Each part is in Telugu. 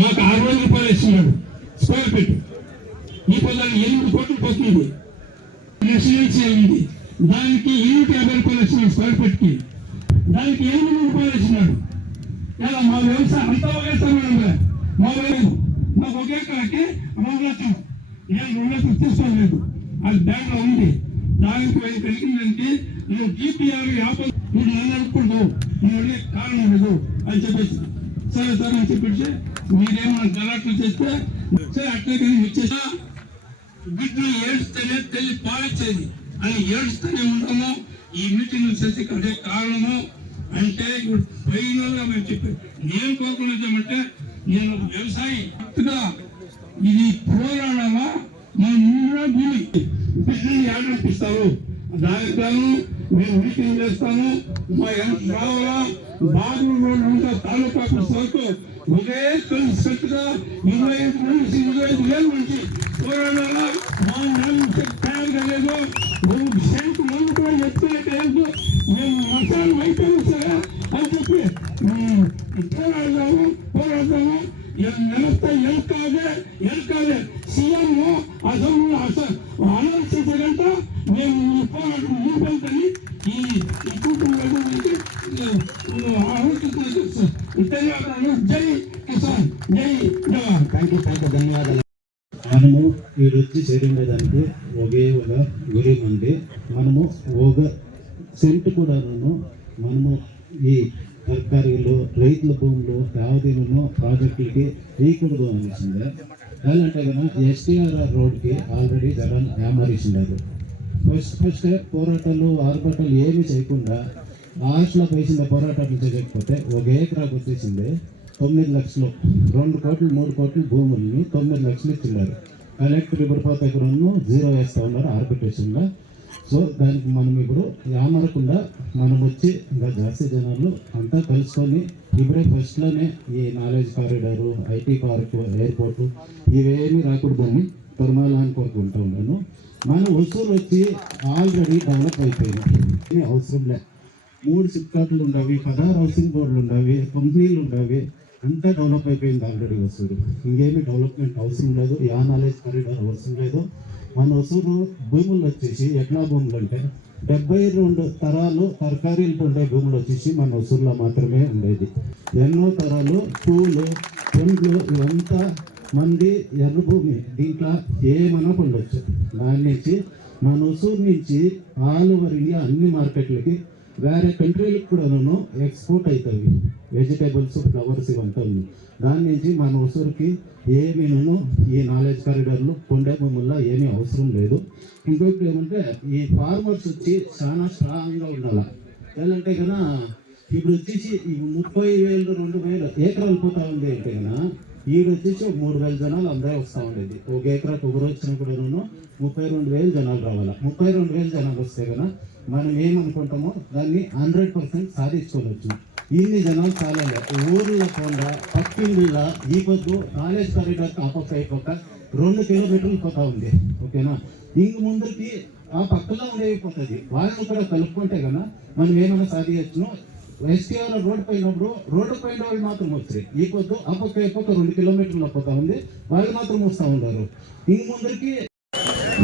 మాకు 60 రూపాయలు ఇస్తున్నాడు స్క్వేర్ ఫీట్. ఈ పదాలు 8 కోట్లు పోతుంది. రెసిడెన్షియల్ ఉంది, దానికి 150 రూపాయలు ఇస్తున్నాడు స్క్వేర్ ఫీట్ కి, దానికి 8 రూపాయలు ఇస్తున్నాడు. ఇలా మా వ్యవసాయం అంతా ఒకేస్తాం. మాకు ఒకే ఎకరాకి 2 లక్షలు, 2 లక్షలు తీసుకోలేదు. అది బ్యాంక్ లో ఉంది. దానికి కలిగిందంటే నువ్వు GPR 50 నువ్వు నన్ను అనుకుంటూ నువ్వు అడిగే కారణం లేదు అని చెప్పేసి, సరే సరే అని చెప్పేసి మీరేమన్నా గలాట్లు చేస్తే సరే అట్లే కానీ వచ్చేసా బిడ్డలు ఏడుస్తేనే తల్లి పాలిచ్చేది అని ఏడుస్తూనే ఉంటాము. ఈ మీటింగ్ చేసి అదే కారణము అంటే ఇప్పుడు ఫైనల్ గా మేము చెప్పారు. నేను కోరుకునేదేమంటే నేను వ్యవసాయి ఇది పోరాడాలా మన ముందుగా భూమి బిడ్డలు ఏడిపిస్తారు. దానికి గాను మేము మీటింగ్ చేస్తాము. మా ఎంత రావాలా బాగుండా తాలూకాకు వరకు ఒకే కలిసికట్టుగా 25 వేల నుంచి పోరాడాలా. మా తయారుగా లేదు, సెంటు మందు కూడా ఎత్తులేదు. మేము మసాలు అయిపోయింది సరే అని చెప్పి పోరాడదాము. ఎల్కాదే సీఎం అసెంబ్లీ అనౌన్స్ చేసేదంట మేము పోరాటం ఊపల్ని ఈ కుటుంబానికి ధన్యవాదాలు. జై కిసాన్, జై జవాన్. థ్యాంక్ యూ ధన్యవాదాలు. మనము ఈరోజు చేరిండేదానికి ఒకే ఒక గురి ఉంది. మనము ఒక సెంట్ కూడా మనము ఈ తరకారీలు రైతుల భూములు యావదీను ప్రాజెక్టులకి వేయకూడదు అనిసిందే. ఎలాంటే కన్నా STRR రోడ్కి ఆల్రెడీ జగన్ ఏమరిస్తున్నారు. ఫస్ట్ పోరాటాలు ఆర్భాటాలు ఏమీ చేయకుండా లాస్ట్లో వేసిన పోరాటాలు చేయకపోతే ఒక ఎకరాకు వచ్చేసింది 9 లక్షలు. 2 కోట్లు 3 కోట్లు భూముల్ని 9 లక్షలు ఇచ్చిన్నారు. కలెక్టర్ ఇవ్వకపోతే ఇక్కడ 0 వేస్తూ ఉన్నారు ఆర్బిట్రేషన్లో. సో దానికి మనం ఇప్పుడు ఏమరకుండా మనం వచ్చి ఇంకా జాస్తి జనాలు అంతా కలుసుకొని ఇప్పుడే ఫస్ట్లోనే ఈ knowledge corridor, IT park, airport ఇవేమీ రాకూడదని తరుణాలని కోరుకుంటూ ఉన్నాను. మన వసూలు వచ్చి ఆల్రెడీ డెవలప్ అయిపోయింది, అవసరం లే. 3 సిప్కాట్లు ఉండవి, 16 హౌసింగ్ బోర్డులు ఉండవి, కంపెనీలు ఉండవి, అంతా డెవలప్ అయిపోయింది ఆల్రెడీ వసూలు. ఇంకేమీ డెవలప్మెంట్ అవసరం లేదు, యా నాలెడ్జ్ కారిడార్ అవసరం లేదు. మన వసూలు భూములు వచ్చేసి ఎట్లా భూములు అంటే 72 తరాలు తరకారీలు ఉండే భూములు వచ్చేసి మన వసూల్లో మాత్రమే ఉండేది. ఎన్నో తరాలు పూలు పండ్లు ఇవంతా మంది ఎర్ర భూమి, దీంట్లో ఏమన్నా పండొచ్చు. దాని నుంచి మన వసూలు నుంచి ఆల్ ఓవర్ ఇండియా అన్ని మార్కెట్లకి వేరే కంట్రీలకు కూడాను ఎక్స్పోర్ట్ అవుతాయి. వెజిటేబుల్స్, ఫ్లవర్స్ ఇవంతా ఉంది. దాని నుంచి మన వసూరుకి ఏమీను ఈ నాలెడ్జ్ కారిడార్లు కొండే భూముల్లో ఏమీ అవసరం లేదు. ఇంకొకటి ఏమంటే ఈ ఫార్మర్స్ వచ్చి చాలా స్ట్రాంగ్గా ఉండాలి. ఏంటంటే కన్నా ఇప్పుడు వచ్చేసి ఈ 30,000 2,000 ఎకరాలు పోతా ఉంది అంటే కన్నా ఈడు వచ్చేసి 3,000 జనాలు అందరూ వస్తూ ఉండేది. ఒక ఎకరాకు ఒకరు వచ్చినా కూడా 32,000 జనాలు రావాలి. 32,000 జనాలు వస్తే కన్నా మనం ఏమనుకుంటామో దాన్ని 100% సాధించుకోవచ్చు. ఇన్ని జనాలు చాలా ఊర్లో పోండా పక్కిళ్ళ ఈ పొద్దు నాలెడ్జ్ కారిడార్ ఆపక్క అయిపోక 2 కిలోమీటర్లు పోతా ఉంది. ఓకేనా, ఇంక ముందుకి ఆ పక్కలో ఉండేపోతుంది. వాళ్ళని కూడా కలుపుకుంటే కన్నా మనం ఏమైనా సాధించను. STRR రోడ్డు పోయినప్పుడు రోడ్డు పైన వాళ్ళు మాత్రం వచ్చారు. ఈ పొద్దు ఆ పక్క అయిపోక 2 కిలోమీటర్లు పోతా ఉంది, వాళ్ళు మాత్రం వస్తూ ఉంటారు. ఇంక ముందరికి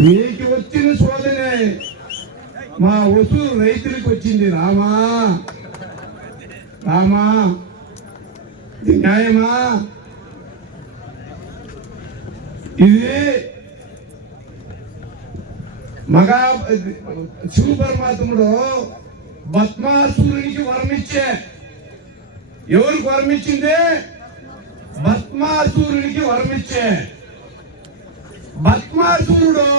మీకు వచ్చిన శోధనే మా వసూలు రైతులకు వచ్చింది. రామా రామా న్యాయమా? ఇది మగా శివ పరమాత్ముడు భస్మాసురునికి వరమిచ్చే. ఎవరికి వరమిచ్చింది? భస్మాసురునికి వరమిచ్చే. భస్మాసురుడు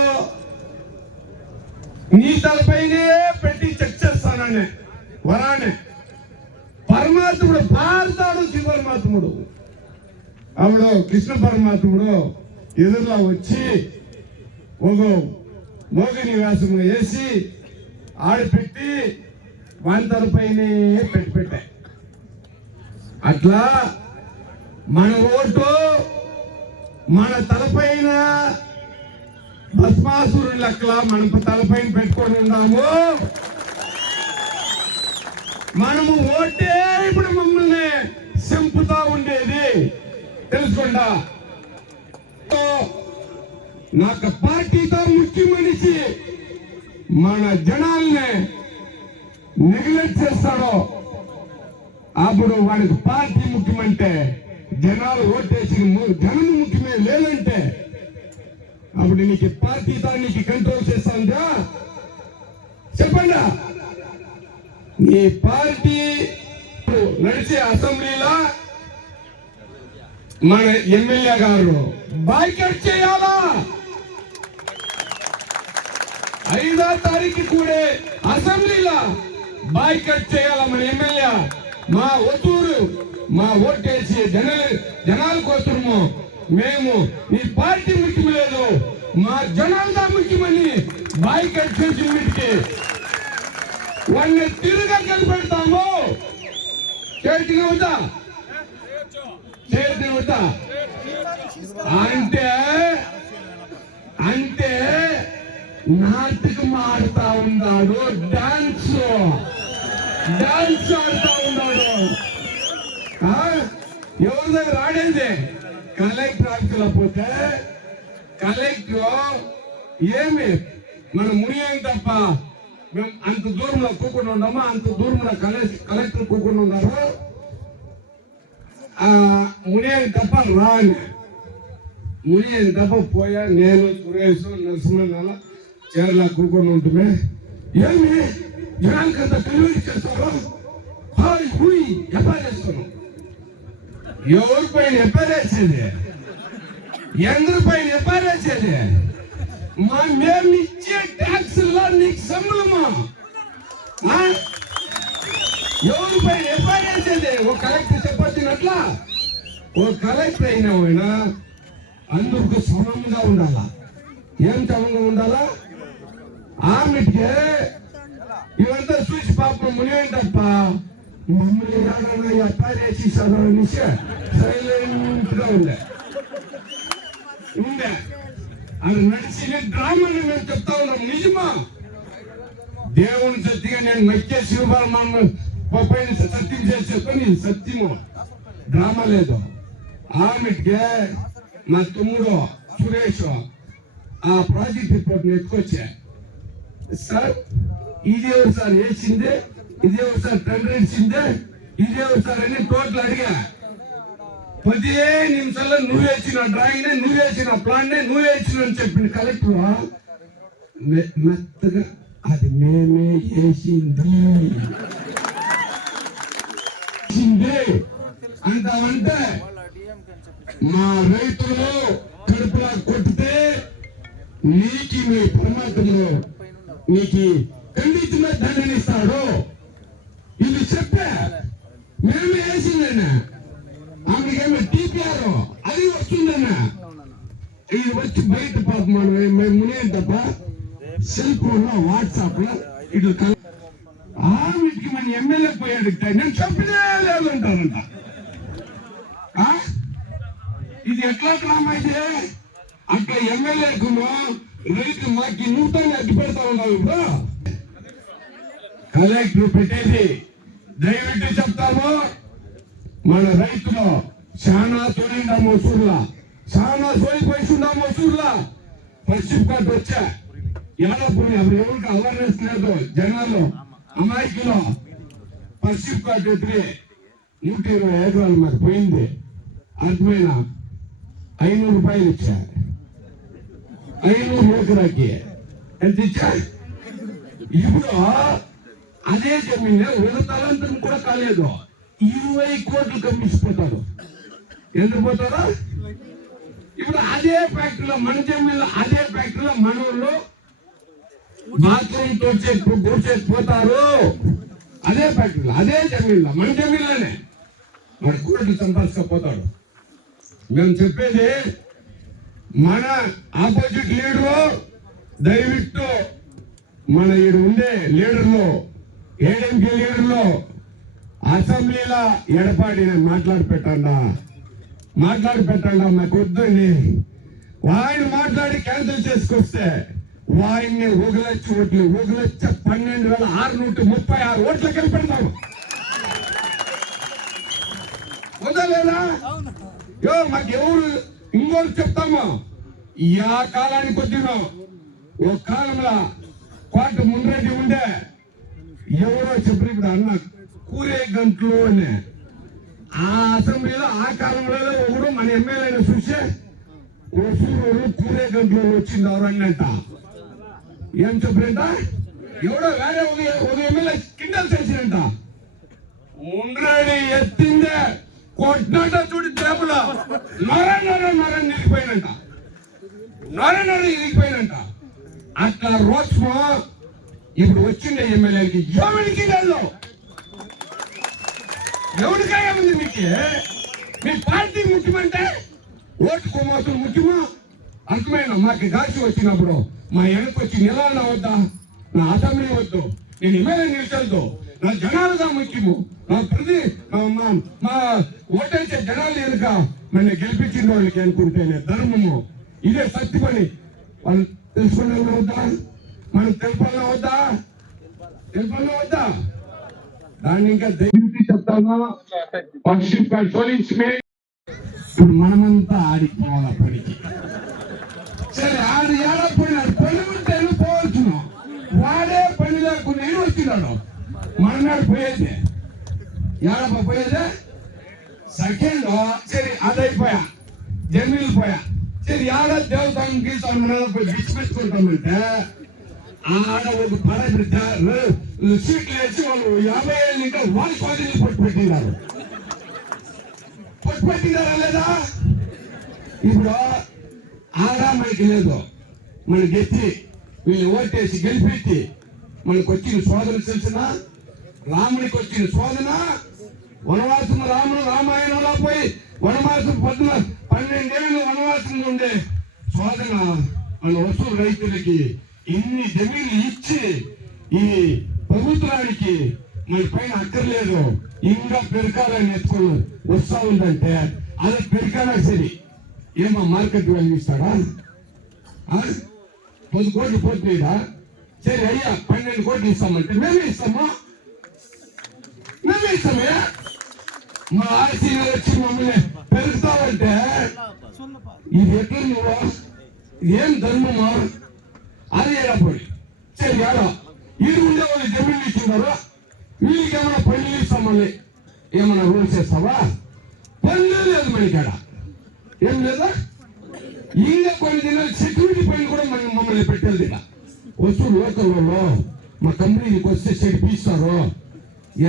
నీ తలపైనే పెట్టి చెక్ చేస్తాననే వరానే పరమాత్ముడు పారుతాడు. శివ పరమాత్ముడు ఆవిడ కృష్ణ పరమాత్ముడు ఎదురులా వచ్చి ఒక మోగ నివాసం వేసి ఆడిపెట్టి వాని తలపైనే పెట్టా. అట్లా మన ఓటు మన తలపైన భస్మాసురుని లెక్కల మన తలపైన పెట్టుకొని ఉన్నాము. మనము ఓటే ఇప్పుడు మమ్మల్ని సింపుతా ఉండేది. తెలుసుకోండా. నాకు పార్టీతో ముఖ్య మనిషి మన జనాల్ని నెగ్లెక్ట్ చేస్తాడో అప్పుడు వాడికి పార్టీ ముఖ్యమంటే జనాలు ఓటేసి జనం ముఖ్యమే లేదంటే అప్పుడు నీకు పార్టీతో నీకు కంట్రోల్ చేస్తాందా చెప్పండి. నీ పార్టీ నడిచే అసెంబ్లీలో మన ఎమ్మెల్యే గారు బాయ్కట్ చేయాలా? 5వ తారీఖు కూడా అసెంబ్లీలో బాయ్కట్ చేయాలా? మన ఎమ్మెల్యే మా ఒత్తూరు మా ఓటేసి జనాల కోసము మేము నీ పార్టీ ముఖ్యం లేదు మా జనాలుగా ముఖ్యమని బాయ్కట్ చేసి వీటికి వాడిని తిరుగా కలిపెడతాము. చేతిని అవుతా అంటే అంటే నాటకం ఆడుతా ఉన్నాడు, డాన్స్ ఆడుతా ఉన్నాడు. ఎవరి దగ్గర ఆడేది కలెక్టర్ ఆఫీసులో పోతే కలెక్టర్ ఏమి మన మునియం తప్ప మేము అంత దూరంలో కూకుండా ఉన్నామా? అంత దూరంలో కలెక్టర్ కూకుండా ఉన్నారు. మునియం తప్ప రాని మునియం తప్ప పోయా నేను సురేష్ నరసింహ చీరలా కూకుండా ఉంటుమే. ఏమి జనాలకంత తెలివి చేస్తారు. ఎఫ్ఐఆర్ చేస్తున్నాం. ఎవరి పైన ఎఫ్ఐఆర్ వేసేది? ఎందరి పైన ఎఫ్ఐఆర్ వేసేది? మేము ఇచ్చే ట్యాక్స్లో నీకు సంబలమా? ఎవరి పైన ఎఫ్ఐఆర్ వేసేది? ఒక కలెక్టర్ చెప్పొచ్చినట్లా ఓ కలెక్టర్ అయినా పోయినా అందరికి సమంగా ఉండాలా. ఏం సమంగా ఉండాలా? ఆమెకి ఇవంతా చూసి పాపం మునివేంటప్ప మమ్మల్ని ఏదైనా ఎఫ్ఐఆర్ వేసేసారు అనేసి సైలెంట్ గా ఉండే అది నడిచిన డ్రామాని మేము చెప్తా ఉన్నాం. నిజమా? దేవుని సత్యంగా నేను మెచ్చే శివబాల పైన సత్యం చేసేసుకొని సత్యము డ్రామా లేదు. ఆమెకి నా తమ్ముడు సురేష్ ఆ ప్రాజెక్ట్ రిపోర్ట్ ఎత్తుకొచ్చా. సార్ ఇదేవారు సార్ వేసిందే, ఇదేవారు సార్ టెండర్ ఇచ్చిందే, ఇదేవారు సార్ అని టోటల్ అడిగా. 15 నిమిషాల్లో నువ్వే ఇచ్చిన డ్రాయింగ్ నువ్వే ఇచ్చిన ప్లాన్ నువ్వే ఇచ్చిన అని చెప్పిన కలెక్టర్ మెత్తగా అది మేమే వేసింది అంటామంటే మా రైతులు కడుపులా కొట్టితే నీకి మీ పరమాత్మలో నీకు ఖండితమైన దండని ఇస్తాడు. ఇది చెప్పే మేమే వేసిందన్నా. ఆమెకేమో టీపీఆర్ అది వస్తుందన్నా. ఇది వచ్చి బయట పాప మనం మునేం తప్ప సెల్ ఫోన్ లో వాట్సాప్ లో ఇట్లా ఆమెకి మన ఎమ్మెల్యే పోయి అడిగితే నేను చెప్పినే లేదంటారంట. ఇది ఎట్లా డ్రామా అయితే అట్లా ఎమ్మెల్యేకు రైతు మాకి నూతన అడ్డు పెడతా ఉన్నావు. ఇప్పుడు కలెక్టర్ పెట్టేది దయవిಟ್ಟು చెప్తాము. మన రైతులు చాలా తోలిండా మోసూర్లా, చాలా సోలిపోయిస్తుందా మోసూర్లా. పశ్చిమ కార్డు వచ్చా యాదప్పుడు ఎవరికి అవేర్నెస్ లేదు. జనాలు అమాయకులు పశ్చిమ కార్డు ఎత్తి 120 ఎకరాలు మాకు పోయింది. అర్థమైన 500 రూపాయలు ఇచ్చా. 500 ఎకరాకి ఎంత ఇచ్చా? ఇప్పుడు అదే జమీన్ ఒక తలంతం కూడా కాలేదు. 20 కోట్లు కమ్మిసిపోతాడు. ఎందుకు పోతారో ఇప్పుడు అదే ఫ్యాక్టరీలో మన జమీన్లో అదే ఫ్యాక్టరీలో మన వాళ్ళు బాత్రూమ్ పోతారు. అదే ఫ్యాక్టరీలో అదే జమీన్లో మన జమీన్లోనే మన కోట్లు సంపాదించకపోతాడు. మేము చెప్పేది మన ఆపోజిట్ లీడరు దయవిట్టు మన ఈ ఉండే లీడర్లు ఏడెంపీ లీడర్లు అసెంబ్లీలో ఎడపాడి మాట్లాడి పెట్టండా మాకు వద్దని వాడిని మాట్లాడి క్యాన్సిల్ చేసుకొస్తే వాడిని 1,00,000 ఓట్లు 1,12,636 ఓట్లు కలిపెడతాము. వదలేదా? మాకు ఎవరు ఇంకోటి చెప్తాము యా కాలానికి వచ్చినాం ఒక కాలంలో కోట ముండ్రెడ్డి ఉండే ఎవరో చెప్పారు ఇప్పుడు అన్న కూరే గంటలు అని ఆ అసెంబ్లీలో ఆ కాలంలో ఒకడు మన ఎమ్మెల్యేని చూసే ఒసూరు కూరే గంటలు వచ్చింది ఎవరన్నంట ఏం చెప్పారంట ఎవడో వేరే ఒక ఎమ్మెల్యే కిండల్ చేసినంట ముండ్రెడ్డి ఎత్తిందే కొట్టినట్ట చూడి జేబులో నర నిలిగిపోయినంట నర ఇరిగిపోయినంట అట్లా రోడ్స్మో ఇప్పుడు వచ్చిండే ఎమ్మెల్యేకి ఎవరికి లేదు ఎవరికాయ ఉంది మీకు మీ పార్టీ ముఖ్యమంటే ఓటు కొమ్మతులు ముఖ్యమా అర్థమైన మాకు గాసి వచ్చినప్పుడు మా వెనక్కి వచ్చి నిలవన వద్దా నా అసెంబ్లీ వద్దు నేను ఎమ్మెల్యే నిలిచొద్దు నా జనాలుగా ముఖ్యము నా ప్రతి మా ఓటేసే జనాలు ఎదుక మన గెలిపించిన వాళ్ళకి అనుకుంటేనే ధర్మము ఇదే సత్యమని వాళ్ళు తెలుసుకున్నా వద్దా మనం తెలుపాలన్నా వద్దా తెలుపాలన్నా వద్దా దాన్ని ఇంకా దయచేసి చెప్తాను ఇప్పుడు మనమంతా ఆడిపోవాల పనికి సరే ఆడు ఏడపోయినాడు పని ఉంటే పోవచ్చును వాడే పని లేకుండా నేను వచ్చినాడు మననాడు పోయేది ఏడప పోయేదే సెకండ్ సరే అదైపోయా జమీలు పోయా సరే ఏడ దేవతాన్ని గీసాను మనం పోయి విచ్చిపెట్టుకుంటామంటే ఆడ ఒక సీట్లు వేసి వాళ్ళు 50 ఏళ్ళు ఇంకా వాళ్ళ స్వాధీనం పట్టుపెట్టినారు పట్టుపెట్టినారా లేదా ఇప్పుడు ఆడ మనకి లేదు మన గెత్తి వీళ్ళు ఓటేసి గెలిపెట్టి మనకు వచ్చిన శోధన తెలిసిన రామునికి వచ్చిన శోధన వనవాసం రాముడు రామాయణంలో పోయి వనవాసం 12 ఏళ్ళు వనవాసంలో ఉండే శోధన మన వసూలు రైతులకి ఇన్ని జమీన్లు ఇచ్చి ఈ ప్రభుత్వానికి మన పైన అక్కర్లేదు ఇంకా పెరకాలని ఎత్తుకొని వస్తా ఉందంటే అది పెరకాలా సరే ఏమో మార్కెట్ వాల్యూ ఇస్తాడా 10 కోట్లు పోతున్నాయిదా సరే అయ్యా 12 కోట్లు ఇస్తామంటే మేమే ఇస్తామా మా ఆర్సీ వచ్చి మమ్మల్ని పెరుగుతావంటే ఇది ఎట్లా నువ్వు ఏం ధర్మమా అది ఏడపోయి సరే ఏడో ఇది ఉండే వాళ్ళు జమీన్లు ఇచ్చినారు వీళ్ళకి ఏమైనా పనులు ఇస్తామని ఏమైనా రూల్స్ చేస్తావా పనులు లేదు మనకాడ ఏం లేదా ఇంకా కొన్ని దినాలు సెక్యూరిటీ పనులు కూడా మమ్మల్ని పెట్టేది వస్తూ లోకల్లో మా కంపెనీకి వస్తే చెడిపిస్తారు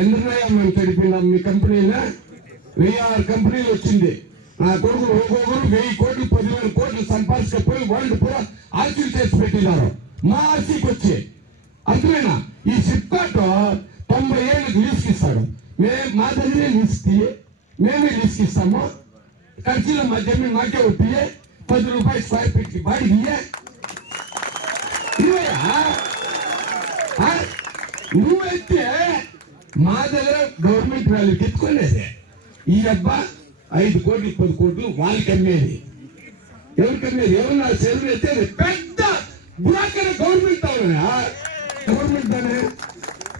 ఎందుకయ్యా మేము చెడిపోయినాం మీ కంపెనీలో 1006 కంపెనీలు వచ్చింది నా కొడుకులు ఒక్కొక్కరు 1000 కోట్లు 10,000 కోట్లు సంపాదించకపోయి వాళ్ళు కూడా ఆర్సీలు చేసి పెట్టినారు మా ఆర్సీకి వచ్చి అందుకేనా ఈ సిప్కాట్ 90 ఏళ్ళకి లీజ్కి ఇస్తాడు మా దగ్గరే లీజ్కి మేమే లీజ్కి ఇస్తాము ఖర్చులో మా జమీన్ మాకే ఒప్పి 10 రూపాయలు స్క్వేర్ ఫీట్ కి బాడీ నువ్వైతే మా దగ్గర గవర్నమెంట్ వాల్యూకి ఎత్తుకోలేదే ఈ అబ్బా 5 కోట్లు 10 కోట్లు వాళ్ళకి అమ్మేది ఎవరికి అమ్మేది ఎవరన్నా సెలవు అయితే పెద్ద బురాకర గవర్నమెంట్ గవర్నమెంట్ దానే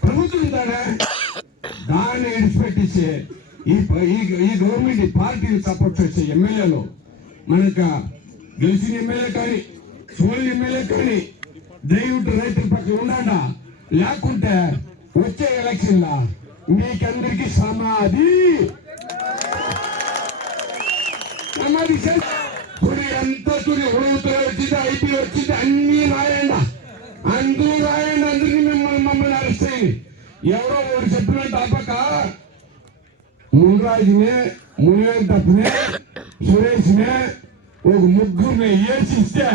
ప్రభుత్వం దానే దాన్ని విడిచిపెట్టేసి ఈ గవర్నమెంట్ పార్టీని సపోర్ట్ చేసే ఎమ్మెల్యేలు మనకు గెలిచిన ఎమ్మెల్యే కానీ సోల్ ఎమ్మెల్యే కానీ దయవుడు రైతుల పక్కన ఉన్నాడా లేకుంటే వచ్చే ఎలక్షన్ లా మీకందరికి సమాధి తుడి ఎంత తుడి ఉడుగుతూ వచ్చింది ఐపీ వచ్చింది అన్ని రాయండి అందరూ రాయండి అందరినీ మమ్మల్ని అరెస్ట్ చేయండి ఎవరో ఒకరు చెప్పినట్టు అప్పక మున్రాజునే మునివేంకటనే సురేష్నే ఒక ముగ్గురిని వేసిస్తే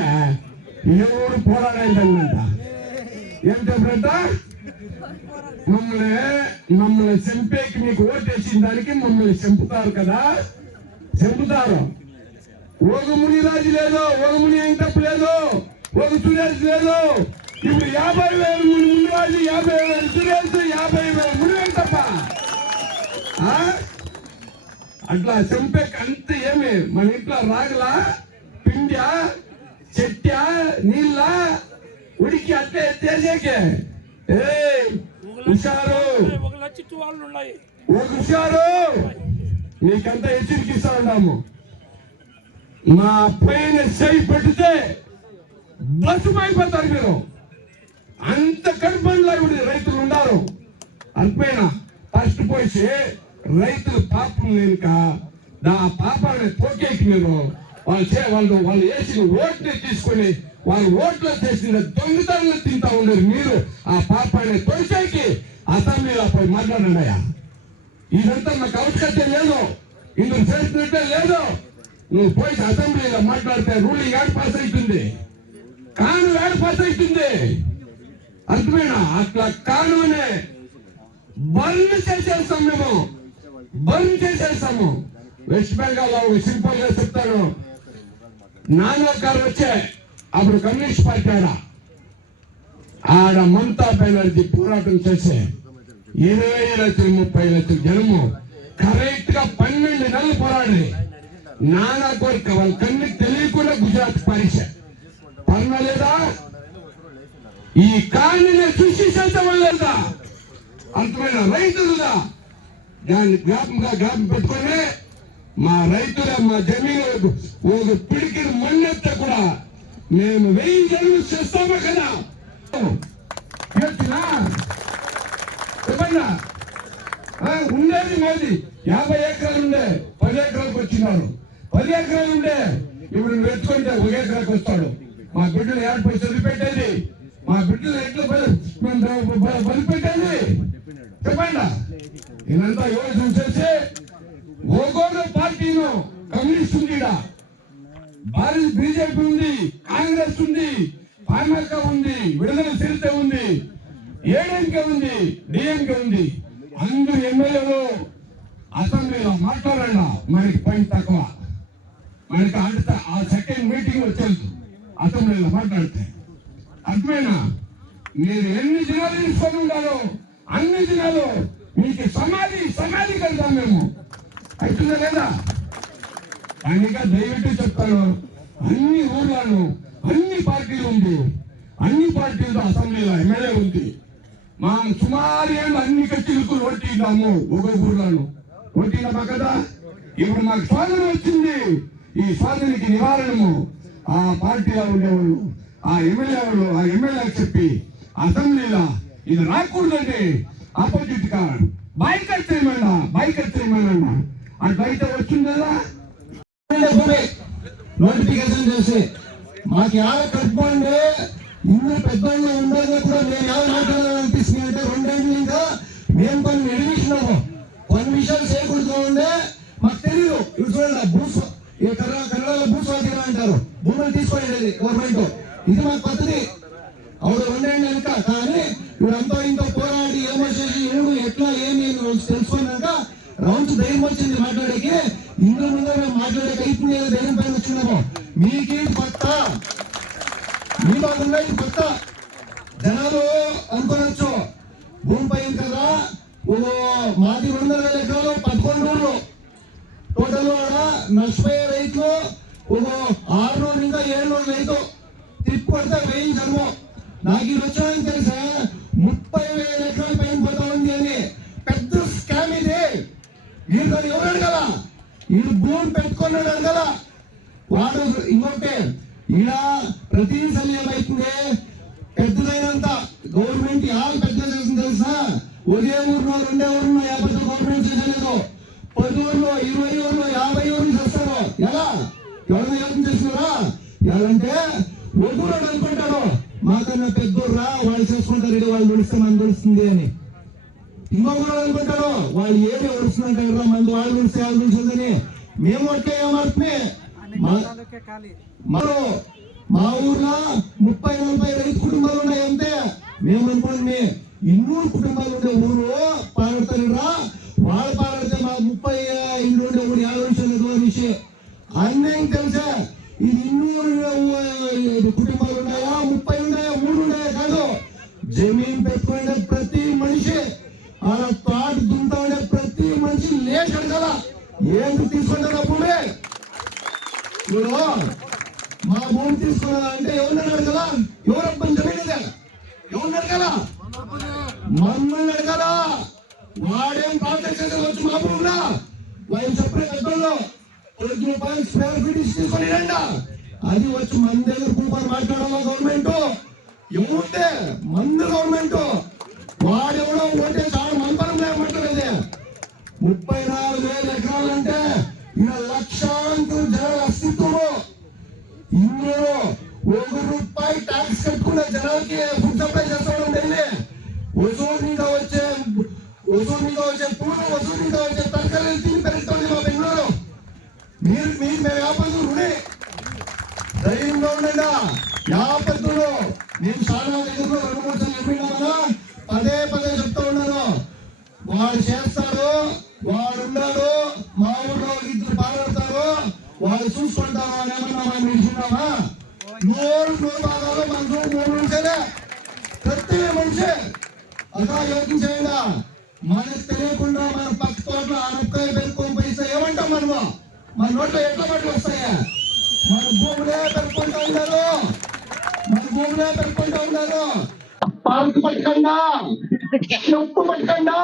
ఎవరు పోరాడేదంట ఏం చెప్పినట్ట మమ్మల్ని చంపేకి మీకు ఓటేసిన దానికి మమ్మల్ని చంపుతారు కదా చంపుతారు ఒక మునిరాజు లేదు ఒక ముని వెంకటప్ప లేదు ఒక సురేష్ లేదు ఇప్పుడు 50,000 మునిరాజు 50,000 సురేష్ 50,000 ముని వెంకటప్ప అట్లా చంపేకి అంత ఏమి మన ఇంట్లో రాగలా పిండా చెట్టా నీళ్ళ ఉడికి అట్లే ఎత్తేసేకే హుషారు ఒక హుషారు నీకంతా హెచ్చరికిస్తా ఉన్నాము మా పైన చేయి పెడితే బస్సుమైపోతారు మీరు. అంత కడుపులో ఇప్పుడు రైతులు ఉన్నారు. అల్పైన ఫస్ట్ పోసి రైతులు పాపం లేక ఆ పాపాన్ని తోకేకి మీరు వాళ్ళు వేసిన ఓట్లు తీసుకొని వాళ్ళు ఓట్లు చేసిన దొంగతనాలు తింటా ఉండరు. మీరు ఆ పాపాన్ని తోసేకి అసెంబ్లీలో పోయి మాట్లాడండియా. ఇదంతా నాకు అవసరం లేదు, ఇందుకు చేసినట్టే లేదు. నువ్వు పోయి అసెంబ్లీలో మాట్లాడితే రూలింగ్ యాడ్ పాస్ అవుతుంది, కాను యాడ్ పాస్ అవుతుంది. అర్థమైనా? అట్లా కానునే బర్న్ చేసేస్తాం మేము, బర్న్ చేసేస్తాము. వెస్ట్ బెంగాల్ లో సింపుల్ గా చెప్తాను. నానో గారు వచ్చే అప్పుడు కమ్యూనిస్ట్ పార్టీ ఆడ మమతా బెనర్జీ పోరాటం చేసే 20 లక్షలు 30 లక్షలు జనము కరెక్ట్ గా 12 నెలలు పోరాడి నానా కోరిక వాళ్ళ కన్నుకి తెలియకుండా గుజరాత్ పారేశారు. పర్వాలేదా? ఈ కాణిని సృష్టించడం లేదా? అంతమైన రైతులుగా దాన్ని జ్ఞాపకం పెట్టుకొని మా రైతుల మా జమీను ఒక పిడికిని మన్నెత్త కూడా మేము 1000 జన్మలు చేస్తాము కదా. చెప్పండి. ఉండేది మోదీ 50 ఎకరాలు ఉండే 10 ఎకరాలకు వచ్చినారు. 10 ఎకరాలు ఉండే ఇప్పుడు నువ్వు ఎత్తుకుంటే 1 ఎకరాకి వస్తాడు. మా బిడ్డలు ఏర్పడి చదివిపెట్టేది, మా బిడ్డలు ఎట్లా బలిపెట్టేది చెప్పండి. ఇదంతా యోజన చేసి ఒక్కొక్క పార్టీను కమ్యూనిస్ట్ ఉంది, భారత బీజేపీ ఉంది, కాంగ్రెస్ ఉంది, పామక ఉంది, విడుదల చరిత్ర ఉంది, ఏడీఎంకే ఉంది, డిఎంకే ఉంది. అందరు ఎమ్మెల్యేలు అసెంబ్లీలో మాట్లాడాల. మనకి పాయింట్ తక్కువ. మనకి అంత ఆ సెకండ్ మీటింగ్ వచ్చేది అసెంబ్లీలో మాట్లాడితే. అర్థమైనా? మీరు ఎన్ని దినాలు తీసుకొని ఉండాలో అన్ని దినాలు మీకు సమాధి కడతాం మేము. అవుతుందా లేదా? అందుకే దయవిಟ್ಟು చెప్తాను, అన్ని ఊర్లను అన్ని పార్టీలు ఉంది, అన్ని పార్టీలతో అసెంబ్లీలో ఎమ్మెల్యే ఉంది. మా సుమారు ఏళ్ళు అన్ని కచ్చిలకు ఓటిద్దాము. ఒక ఊర్లను ఓటిద్దామా కదా. ఇప్పుడు మాకు స్వాధీనం వచ్చింది. ఈ స్వాధీనానికి నివారణము ఆ పార్టీలో ఉండేవాళ్ళు, ఆ ఎమ్మెల్యేలకు చెప్పి అసెంబ్లీలో ఇది రాకూడదండి, ఆపోజిట్ గా బైకట్ చేయమన్నా అట్లయితే వచ్చింది కదా. నోటిఫికేషన్ చేసి మాకు యావ కట్టుకోండి. ఇన్ని పెద్దవాళ్ళు ఉండగా కూడా నేను యావ మాట్లాడాలనిపిస్తుంది అంటే 2 ఏళ్ళు ఇంకా మేము కొన్ని ఎడిగిస్తున్నాము. కొన్ని విషయాలు చేయకూడదు ఉండే మాకు తెలియదు. ఇప్పుడు చూడండి, కన్నడలో భూస్వాధీనం అంటారు, భూములు తీసుకునేది గవర్నమెంట్. ఇది మాకు పద్ధతి అవును 2 ఏళ్ళు వెనుక. కానీ ఇప్పుడు అంతా ఇంతో పోరాడి ఏమో చేసి ఎవరు ఎట్లా ఏమి తెలుసుకున్నాక రౌండ్స్ ధైర్యం వచ్చింది మాట్లాడేకి. ఇందులో ముందు మేము మాట్లాడేకి అయిపోయింది, ధైర్యం పైన వచ్చినాము. మీకేం కొత్త, మీ బాగున్నా ఇది కొత్త. జనాలు అనుకోవచ్చు భూమి పైన కదా మాది 200,000 ఎకరాలు 11 ఊర్లు టోటల్. నష్టపోయే రైతులు 600 ఇంకా 700 రైతు తిప్పు పడితే 1000 జన్మం. నాకు ఇది వచ్చాయని తెలుసా 30,000 ఎకరాల పైన పోతా ఉంది అని. పెద్ద స్కామ్ ఇది. మీరు దాన్ని ఎవరు అడగల? వీళ్ళు భూమి పెట్టుకున్నాడు అడగల. వాడు ఇంకొకటి ఇలా ప్రతి సమయం అవుతుంది. పెద్దదైనంత గవర్నమెంట్ యాభై పెద్ద చేస్తుంది తెలుసా. ఒకే ఊర్లో 2 ఊర్లో 50 గవర్నమెంట్ చేయలేదు. 10 ఊర్లో 20 ఊర్లో 50 ఊర్లు చేస్తారు. ఎలా ఎవరైనా యోచన చేస్తున్నారా? ఎలాంటే ఒడ్డూరాడు అనుకుంటాడు మాకన్నా పెద్దోర్రా వాళ్ళు చేసుకుంటారు, వాళ్ళు నడుస్తే మనం నడుస్తుంది అని. ఇంకొకరు అనుకుంటారు వాళ్ళు ఏది ఒడుస్తుందంటారు, మంది వాళ్ళు నడిస్తే వాళ్ళు నడుస్తుందని. మేము అట్లే ఏమాత్రమే మా ఊర్లో 30-40 రైతు కుటుంబాలు ఉన్నాయి అంతే. మేము అనుకోండి 200 కుటుంబాలు ఉండే ఊరు పాడతారురా. వాళ్ళు పాడితే మా 30 ఇల్లు ఉండే ఊరు 50 నిమిషాలు అనేసి అన్నేం తెలుసా. ఇది 200 కుటుంబాలు ఉన్నాయా 30 ఉన్నాయా 3 ఉన్నాయా కాదు. జమీన్ పెట్టుకునే ప్రతి మనిషి అలా తోట దుంతా ఉండే ప్రతి మనిషి లేచి అడగల ఏంటి తీసుకుంటారు భూమి. ఇప్పుడు మా భూమి తీసుకున్నారంటే ఎవరిని అడగల? ఎవరబ్బని జమీన్ ఎవరిని అడగల? మమ్మల్ని అడగల. వాడేం కాంటాక్ట్ చేసేది వచ్చి మా భూమిలో వాళ్ళు చెప్పిన పెద్దోళ్ళు రூపాయలు స్క్వేర్ ఫీట్ తీసుకొని రండి. అది వచ్చి మన దగ్గర కూపర్ మాట్లాడాలా గవర్నమెంట్ ఏముంటే మంది గవర్నమెంట్ వాడెవడో ఓటే చాలా మంపరం లేమంటారు. 34,000 ఎకరాలంటే ఇలా లక్షాంతర జనాల అస్తిత్వము. ఇందులో ₹1 ట్యాక్స్ కట్టుకునే జనాలకి ఫుడ్ సప్లై చేస్తాడు డైలీ. వసూలు మీద వచ్చే పూలు, వసూలు మీద వచ్చే తరకారీలు తిని పెరుగుతుంది మా బెంగళూరు. మీరు మేము వ్యాపారం రుణే ధైర్యంగా ఉండండి. వ్యాపత్తులు నేను చాలా దగ్గరలో 2-3 సార్లు చెప్పినా కదా, పదే చెప్తా ఉన్నాను. వాడు చేస్తాడు, వాడు ఉన్నాడు, మా ఊళ్ళో 2 పాల్గొడతారు, వాళ్ళు చూసుకుంటారు అని ఏమన్నా మనం నిలిచినామా? 3 భాగాలు మనకు 3 నిమిషాలే. ప్రతి మనిషి అలా యోచన చేయండి. మనకు తెలియకుండా మన పక్క తోటలో ఆనపకాయ పెట్టుకొని పైసా ఏమంటాం మనము? మన నోట్లో ఎట్లా బట్టలు వస్తాయా? మన భూములే పెట్టుకుంటా ఉన్నారు. పార్కు పట్టకుండా, ఉప్పు పట్టకుండా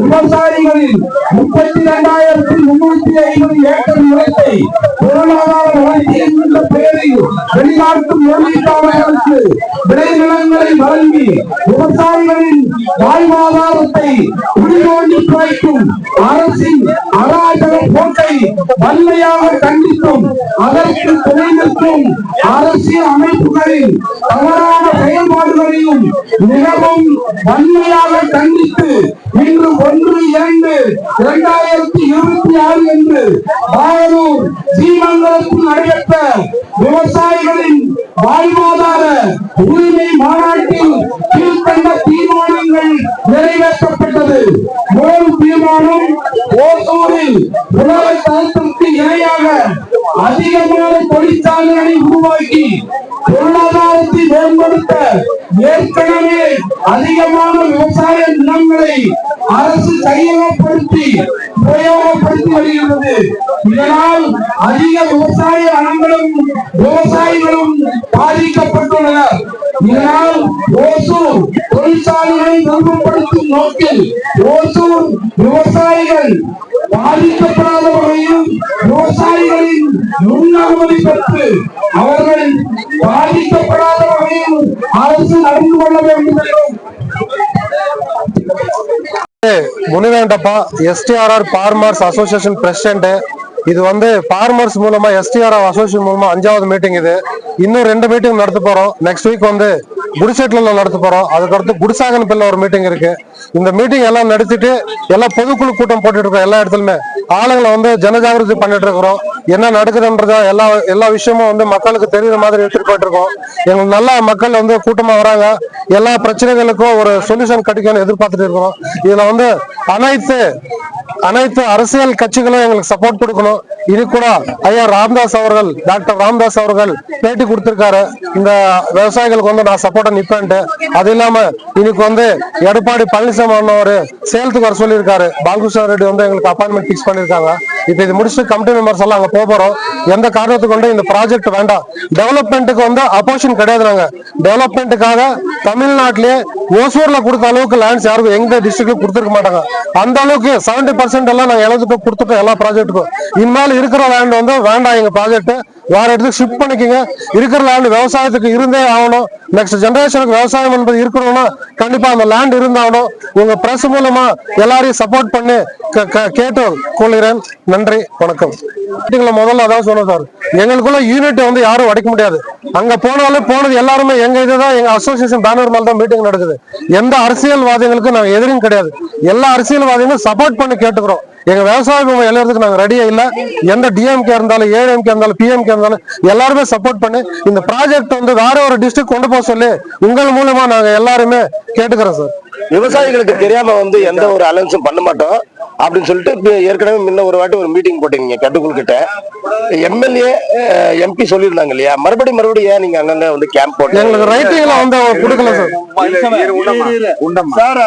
விவசாயிகளின் 32,350 ஏக்கர் நிலத்தை பொருளாதார வளர்ச்சி என்ற பெயரில் வெளிநாட்டு முதலீட்டாளர்களுக்கு விளைநிலங்களை வழங்கி விவசாயிகளின் வாழ்வாதாரத்தை குடிநோண்டி குறைக்கும் அரசின் அராஜக போக்கை வன்மையாக கண்டித்தும் அதற்கு துணை நிற்கும் அரசியல் அமைப்புகளின் தவறான செயல்பாடுகளையும் மிகவும் வன்மையாக கண்டித்து இன்று 1/2/2026 என்று பாரூர் ஸ்ரீமங்கலத்தில் நடைபெற்ற விவசாயிகளின் வாழ்வாதார உரிமை மாநாட்டில் கீழ்கண்ட தீர்மானங்கள் நிறைவேற்றப்பட்டது. முதல் தீர்மானம், ஓசூரில் உலக தரத்திற்கு இணையாக அதிகமான தொழிற்சாலைகளை உருவாக்கி பொருளாதாரத்தை மேம்படுத்த ஏற்கனவே அதிகமான விவசாய நிலங்களை அரசு கையகப்படுத்தி உபயோகப்படுத்தி வருகிறது. இதனால் அதிக விவசாய வளங்களும் விவசாயிகளும் பாதிக்கப்பட்டுள்ளனர். இதனால் ஓசூர் தொழிற்சாலைகளை விரும்பப்படுத்தும் நோக்கில் ஓசூர் விவசாயிகள் பாதிக்கப்படாத வகையில் விவசாயிகளின் முன்னுரிமை பெற்று அவர்கள் பாதிக்கப்படாத வகையில் அரசு நடந்து கொள்ள வேண்டும் என்றும் முனிவேண்டப்பா STRR ஃபார்மர்ஸ் அசோசியேஷன் பிரசிடென்ட். இது ஃபார்மர்ஸ் மூலமா STRR அசோசியேஷன் மூலமா 5வது மீட்டிங். இது இன்னும் 2 மீட்டிங் நடத்த போறோம். நெக்ஸ்ட் வீக் குடிசெட்ல நடத்த போறோம். அதுக்கடுத்து குடிசாகன் பிள்ளை ஒரு மீட்டிங் இருக்கு. இந்த மீட்டிங் எல்லாம் நடத்திட்டு எல்லாம் பொதுக்குழு கூட்டம் போட்டுட்டு இருக்கோம். எல்லா இடத்துலயுமே ஆளுங்களை ஜனஜாகிரதி பண்ணிட்டு இருக்கிறோம். என்ன நடக்குதுன்றத எல்லா விஷயமும் மக்களுக்கு தெரியுற மாதிரி எடுத்துட்டு போயிட்டு இருக்கோம். எங்களுக்கு நல்ல மக்கள் கூட்டமா வராங்க. எல்லா பிரச்சனைகளுக்கும் ஒரு சொல்யூஷன் கிடைக்கும்னு எதிர்பார்த்துட்டு இருக்கிறோம். இதுல அனைத்து அரசியல் கட்சிகளும் எங்களுக்கு சப்போர்ட் கொடுக்கணும். இது கூட ஐயா ராமதாஸ் அவர்கள், டாக்டர் ராமதாஸ் அவர்கள் பேட்டி கொடுத்திருக்காரு. இந்த விவசாயிகளுக்கு நான் சப்போர்ட்டா நிப்பேன்ட்டு. அது இல்லாம இன்னைக்கு எடப்பாடி பழனிசாமி அண்ணாவரு சேலத்துக்கு வர சொல்லியிருக்காரு. பாலகிருஷ்ண ரெட்டி எங்களுக்கு அப்பாயின்மெண்ட் பிக்ஸ் பண்ணிருக்காங்க. இப்ப இது முடிச்சுட்டு கமிட்டி மெம்பர்ஸ் எல்லாம் அங்க போறோம். எந்த காரணத்துக்கு இந்த ப்ராஜெக்ட் வேண்டாம். டெவலப்மெண்ட்டுக்கு அப்போசிஷன் கிடையாது. நாங்க டெவலப்மெண்ட்டுக்காக தமிழ்நாட்டிலேயே ஓசூர்ல கொடுத்த அளவுக்கு லேண்ட்ஸ் யாருக்கும் எங்க டிஸ்ட்ரிக்ட்ல கொடுத்துருக்க மாட்டாங்க. அந்த அளவுக்கு 70% எல்லாம் நாங்க எல்லாத்துக்கும் கொடுத்துட்டோம். எல்லா ப்ராஜெக்ட்டுக்கும் இனிமேல் இருக்கிற லேண்ட் வேண்டாம். எங்க ப்ராஜெக்ட் வேற இடத்துக்கு ஷிஃப்ட் பண்ணிக்கங்க. இருக்கிற லேண்ட் விவசாயத்துக்கு இருந்தே ஆகணும். நெக்ஸ்ட் ஜெனரேஷனுக்கு விவசாயம் என்பது இருக்கணும்னா கண்டிப்பா அந்த லேண்ட் இருந்தாகணும். உங்க பிரஸ் மூலமா எல்லாரையும் சப்போர்ட் பண்ணி கேட்டு கொள்கிறேன். நன்றி, வணக்கம். முதல்ல அதான் சொன்னோம் சார், எங்களுக்குள்ள யூனிட் யாரும் உடைக்க முடியாது. அங்க போனது எல்லாருமே எங்க இதுதான், எங்க அசோசியேஷன் பேனர் மேல தான் மீட்டிங் நடக்குது. எந்த அரசியல்வாதிகளுக்கும் நாங்க எதிரும் கிடையாது. எல்லா அரசியல்வாதிகளும் சப்போர்ட் பண்ணி கேட்டுக்கிறோம். எங்க விவசாய பூமி எழுதுறதுக்கு நாங்க ரெடியா இல்ல. எந்த டிஎம்கே இருந்தாலும், ஏஎம்கே இருந்தாலும், பிஎம்கே இருந்தாலும் எல்லாருமே சப்போர்ட் பண்ணி இந்த ப்ராஜெக்ட் வேற ஒரு டிஸ்ட்ரிக்ட் கொண்டு போக சொல்லி உங்கள் மூலமா நாங்க எல்லாருமே கேட்டுக்கிறோம் சார். விவசாயிகளுக்கு தெரியாம எந்த ஒரு அலன்ஸும் பண்ண மாட்டோம் அப்படின்னு சொல்லிட்டு ஏற்கனவே முன்ன ஒரு வாட்டி ஒரு மீட்டிங் போட்டீங்க கட்டுக்குள் கிட்ட. எம்எல்ஏ எம்பி சொல்லியிருந்தாங்க இல்லையா, மறுபடியும் ஏன் நீங்க அங்கங்க கேம்ப் போட்டு எங்களுக்கு ரைட்டிங்ல கொடுக்கல சார்?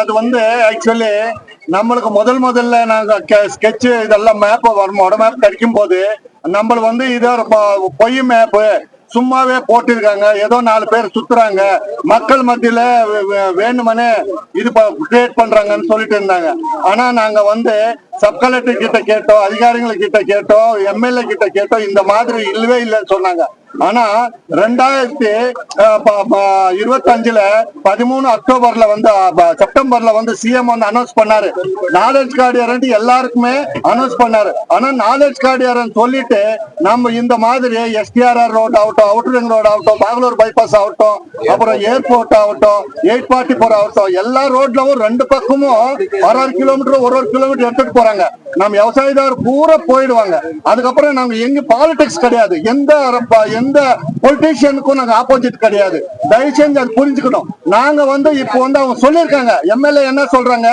அது ஆக்சுவலி நம்மளுக்கு முதல்ல நாங்க ஸ்கெட்ச் இதெல்லாம் மேப் மேப் கிடைக்கும் போது நம்மள இது பொய் மேப் சும்மாவே போட்டிருக்காங்க, ஏதோ 4 பேர் சுத்துறாங்க, மக்கள் மத்தியில வேணுமனே இது கிரியேட் பண்றாங்கன்னு சொல்லிட்டு இருந்தாங்க. ஆனா நாங்க வந்து சப் கலெக்டர் கிட்ட கேட்டோம், அதிகாரிகள் கிட்ட கேட்டோம், எம்எல்ஏ கிட்ட கேட்டோம், இந்த மாதிரி இல்லவே இல்லைன்னு சொன்னாங்க. ஆனா 2025 13 அக்டோபர்ல வந்து செப்டம்பர்ல வந்து சிஎம் வந்து அனௌன்ஸ் பண்ணாரு, நாலேஜ் கார்டு எல்லாருக்குமே அனௌன்ஸ் பண்ணாரு. ஆனா நாலேஜ் கார்டு சொல்லிட்டு நம்ம இந்த மாதிரி STRR ரோட் ஆகட்டும், அவுட்டர் ரிங் ரோட் ஆகட்டும், பெங்களூர் பைபாஸ் ஆகட்டும், அப்புறம் ஏர்போர்ட் ஆகட்டும், 844 ஆகட்டும், எல்லா ரோட்லவும் 2 பக்கமும் 1 கிலோமீட்டர் 1 கிலோமீட்டர் எடுத்துட்டு போறாங்க. நம்ம விவசாயதார் பூரா போயிடுவாங்க. அதுக்கப்புறம் நாங்க எங்க பாலிடிக்ஸ் கிடையாது, எந்த பொலிட்டீஷியனுக்கும் நாங்க ஆப்போசிட் கிடையாது. தயவு செஞ்சு அது புரிஞ்சுக்கணும். நாங்க வந்து இப்போ வந்து அவங்க சொல்லியிருக்காங்க, எம்எல்ஏ என்ன சொல்றாங்க,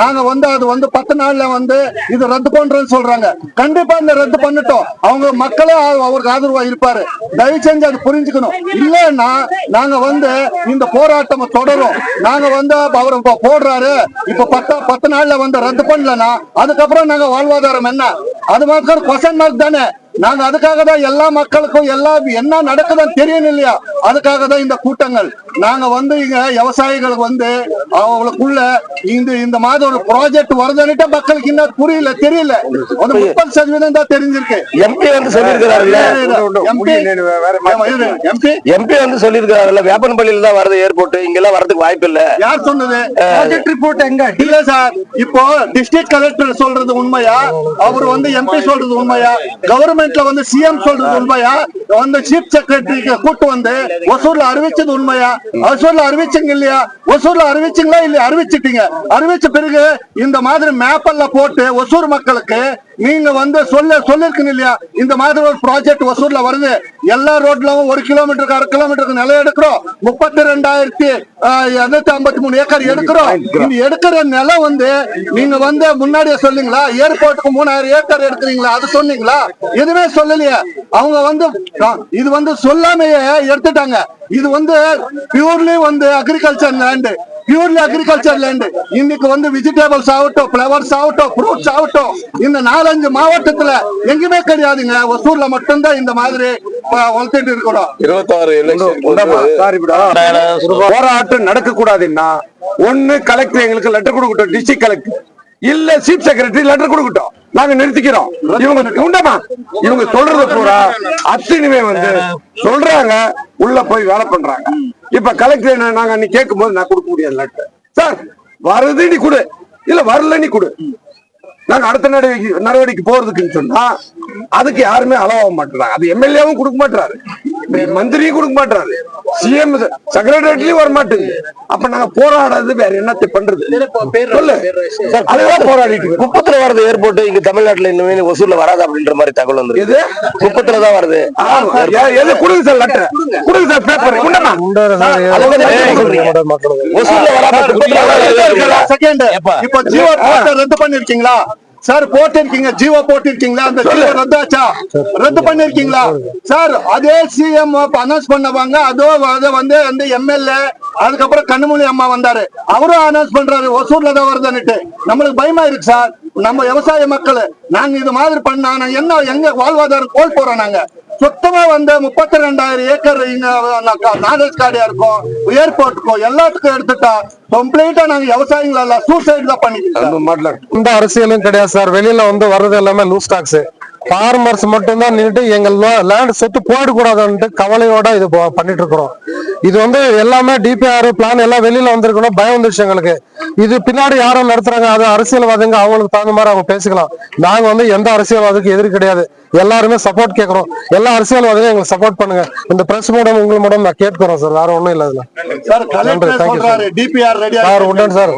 நாங்க வந்து அது வந்து 10 நாள்ல வந்து இது ரத்து பண்றோம்னு சொல்றாங்க. கண்டிப்பா இந்த ரத்து பண்ணிட்டோம், அவங்க மக்களே அவருக்கு ஆதரவா இருப்பாரு. தயவு செஞ்சு அது புரிஞ்சுக்கணும். இல்லைன்னா நாங்க வந்து இந்த போராட்டம் தொடரும். நாங்க வந்து அவர் போடுறாரு, இப்ப 10 நாள்ல வந்து ரத்து பண்ணலன்னா அதுக்கப்புறம் நாங்க வாழ்வாதாரம் என்ன? அது மாதிரி கொஸ்டின் மார்க் தானே. நாங்க அதுக்காக தான் எல்லா மக்களுக்கும் என்ன நடக்குதுன்னு தெரியும் இல்லையா, அதுக்காக தான் இந்த கூட்டங்கள். நாங்க வந்து இங்க விவசாயிகளுக்கு வந்து அவங்களுக்குள்ள இந்த மாதிரி ஒரு ப்ராஜெக்ட் வருதுன்னுட்டு மக்களுக்கு இன்னும் புரியல, தெரியல. ஒரு 30% தான் தெரிஞ்சிருக்கு. எம்பி வந்து சொல்லியிருக்கிறாருல்ல, எம்பி வந்து சொல்லியிருக்கிறாருல்ல, வேப்பன்பள்ளியில தான் வருது ஏர்போர்ட், இங்கெல்லாம் வரதுக்கு வாய்ப்பு இல்ல. யார் சொன்னது? ப்ராஜெக்ட் ரிப்போர்ட் எங்க? இல்ல சார், இப்போ டிஸ்ட்ரிக்ட் கலெக்டர் சொல்றது உண்மையா, அவர் வந்து எம்பி சொல்றது உண்மையா, கவர்மெண்ட்ல வந்து சிஎம் சொல்றது உண்மையா, வந்து சீஃப் செக்ரட்டரிக்கு கூட்டு வந்து ஒசூர்ல அறிவிச்சது உண்மையா? ஒசூர்ல அறிவிச்சீங்க இல்லையா? ஒசூர்ல அறிவிச்சீங்களா இல்லையா? அறிவிச்சிட்டீங்க. அறிவிச்ச பிறகு இந்த மாதிரி மேப்பெல்லாம் போட்டு ஒசூர் மக்களுக்கு நீங்க வந்து சொல்லிருக்கீங்க இல்லையா, இந்த மாதிரி ஒரு ப்ராஜெக்ட் ஒசூர்ல வருது, எல்லா ரோட்லவும் 1 கிலோமீட்டருக்கு 1/2 கிலோமீட்டருக்கு நிலம் எடுக்கிறோம், 32,253 ஏக்கர் எடுக்கிறோம். இந்த எடுக்கிற நிலம் வந்து நீங்க வந்து முன்னாடியே சொல்லுங்களா? ஏர்போர்ட்டுக்கு 3000 ஏக்கர் எடுக்கிறீங்களா? அது சொன்னீங்களா? எதுவுமே சொல்லலையே. அவங்க வந்து இது வந்து சொல்லாமையே எடுத்துட்டாங்க. இது வந்து பியூர்லி வந்து agriculture land, purely agriculture land. இன்னைக்கு வந்து வெஜிடபிள்ஸ் ஆகட்டும், பிளவர்ஸ் ஆகட்டும், ஃப்ரூட்ஸ் ஆகட்டும், இந்த 4-5 மாவட்டத்துல எங்குமே கிடையாதுங்க. ஒசூர்ல மட்டும்தான் இந்த மாதிரி வளர்த்துட்டு இருக்கிறோம். 26 போராட்டம் நடக்க கூடாதுன்னா ஒண்ணு கலெக்டர் எங்களுக்கு லெட்டர் கொடுக்கட்டும், டிஸ்ட்ரிக்ட் கலெக்டர் இல்ல சீஃப் செக்ரட்டரி லெட்டர் கொடுக்கட்டும், நாங்க நிறுத்திக்கிறோம். இவங்க சொல்றது பூரா அத்தனையுமே வந்து சொல்றாங்க, உள்ள போய் வேலை பண்றாங்க. இப்ப கலெக்டர் நாங்க அன்னைக்கு கேட்கும் போது நான் கொடுக்க முடியாது லெட்டர். சார் வருது நீ கொடு, இல்ல வரல நீ கொடு, நாங்க அடுத்த நடவடிக்கை போறதுக்குன்னு சொன்னா அதுக்கு யாருமே அளவாக மாட்டாங்க. அது எம்எல்ஏவும் கொடுக்க மாட்டாரு, மந்திரியும் கொடுக்க மாட்டாரு, சிஎம் செக்ரட்டரியும் வர மாட்டேங்குது. அப்ப நாங்க போராடாது வேற என்னத்தை பண்றது? அதுதான் போராடிட்டு குப்பத்துல வருது ஏர்போர்ட். இங்க தமிழ்நாட்டுல இன்னுமே ஒசூர்ல வராது அப்படின்ற மாதிரி தகவல் வந்து இது குப்பத்துல தான் வருது. எது கொடுங்க சார், லெட்டர் கொடுங்க சார், பேப்பர் ஒசூர்ல வராது. இப்போ ஜியோ ரத்து பண்ணிருக்கீங்களா சார்? போட்டிருக்கீங்க, ஜியோ போட்டிருக்கீங்களா? அந்த ஜியோ ரத்தாச்சா? ரத்து பண்ணிருக்கீங்களா சார்? அதே சிஎம் அனௌன்ஸ் பண்ணவாங்க, அதோ வந்து அந்த எம்எல்ஏ, அதுக்கப்புறம் கண்ணுமொழி அம்மா வந்தாரு, அவரும் அனௌன்ஸ் பண்றாரு ஒசூர்ல தான் வருதுன்னுட்டு. நம்மளுக்கு பயமா இருக்கு சார். நம்ம விவசாய மக்கள் நாங்க இது மாதிரி பண்ணா என்ன எங்க வாழ்வாதாரம் கோல் போறோம்? நாங்க சுத்தமா வந்து 32,000 ஏக்கர் இங்க நாலேஜ் கார்டியா இருக்கும், ஏர்போர்ட்டுக்கும் எல்லாத்துக்கும் எடுத்துட்டா கம்ப்ளீட்டா நாங்க விவசாயிகள் எல்லாம் சூசைட் தான் பண்ணிக்கலாம். இந்த அரசியலும் கிடையாது சார். வெளியில வந்து வர்றது எல்லாமே லூஸ் டாக்ஸ். ஃபார்மர்ஸ் மட்டும்தான் நின்றுட்டு எங்க லேண்ட் சொத்து போயிடக்கூடாதுன்ட்டு கவலையோட இது பண்ணிட்டு இருக்கிறோம். இது வந்து எல்லாமே டிபிஆர் பிளான் எல்லாம் வெளியில வந்திருக்கணும். பயம் வந்துருச்சு எங்களுக்கு. இது பின்னாடி யாரும் நடத்துறாங்க, அது அரசியல்வாதிங்க, அவங்களுக்கு தகுந்த மாதிரி அவங்க பேசிக்கலாம். நாங்க வந்து எந்த அரசியல்வாதிக்கு எதிரி கிடையாது, எல்லாருமே சப்போர்ட் கேட்கறோம். எல்லா அரசியல்வாதிகளும் எங்களுக்கு சப்போர்ட் பண்ணுங்க. இந்த பிரஸ் மூலம் உங்களுக்கு மூலம் நான் கேட்கிறோம் சார், வேற ஒண்ணும் இல்ல. சார், கலெக்டர் சொல்றாரு டிபிஆர் ரெடியா சார். உடன் சார்.